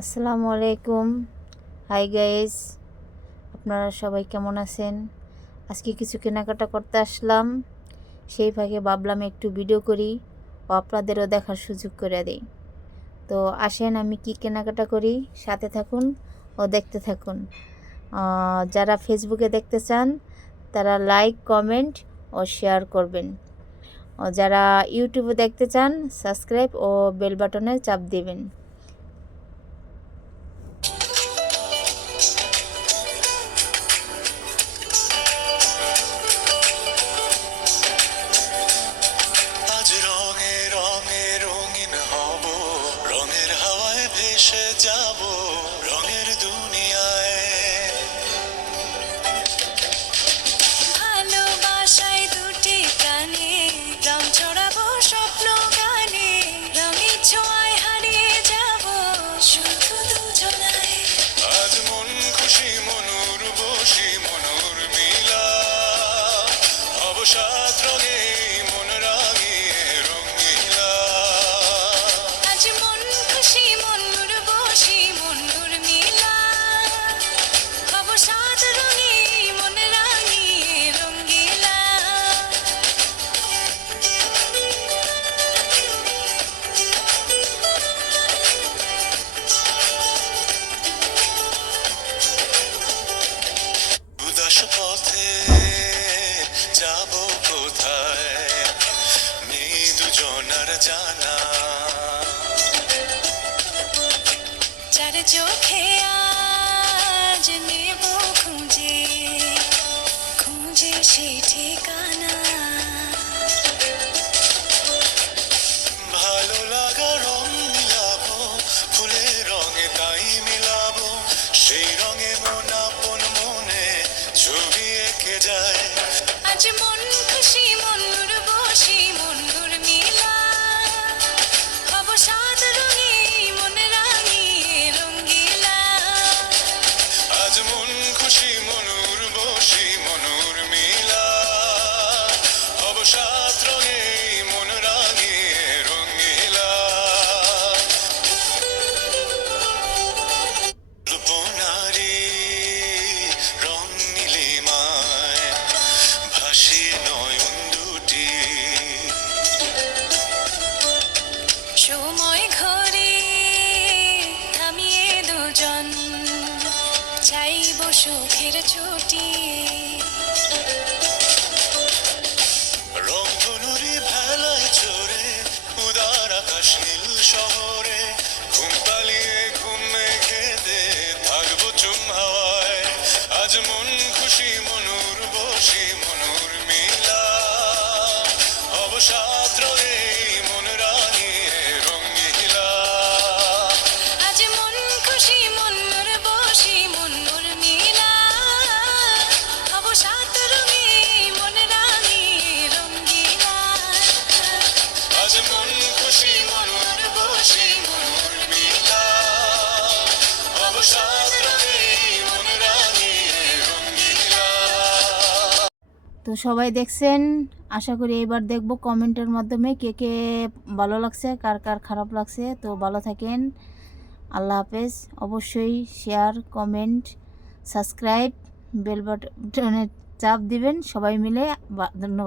আসসালামু আলাইকুম। Hi guys আপনারা সবাই কেমন আছেন? আজকে কিছু কেনাকাটা করতে আসলাম। সেই ভাগে ভাবলাম একটু ভিডিও করি ও আপনাদেরও দেখার সুযোগ করে দিই। তো আসেন, আমি কি কেনাকাটা করি? সাথে থাকুন ও দেখতে থাকুন। যারা ফেসবুকে দেখতে চান, তারা লাইক কমেন্ট ও শেয়ার করবেন। ও, যারা ইউটিউবে দেখতে চান সাবস্ক্রাইব ও বেল বাটনে চাপ দিবেন। দুজনার চোখে আজ নেব খুঁজে খুঁজে সেই ঠিকানা। ভালো লাগা রং মিলাবো ফুলের রঙে তাই মিলাবো সেই রঙে মন আপন মনে ছবি এঁকে যায়। আজ মন খুশি মনুর মন চাইব সুখের ছুটি। রংধনুরি ভেলায় চড়ে, উদার আকাশ শহরে, ঘুম পালিয়ে ঘুম মেঘেতে থাকব চুম হাওয়ায়। আজ মন খুশি, মনুর বসি, মনুর মিলা। অবসাদ তো সবাই দেখছেন, আশা করি এবার দেখব কমেন্টের মাধ্যমে কে কে ভালো লাগছে, কার কার খারাপ লাগছে। তো ভালো থাকেন, আল্লাহ হাফেজ। অবশ্যই শেয়ার কমেন্ট সাবস্ক্রাইব বেল বাটনে চাপ দিবেন। সবাই মিলে ধন্যবাদ।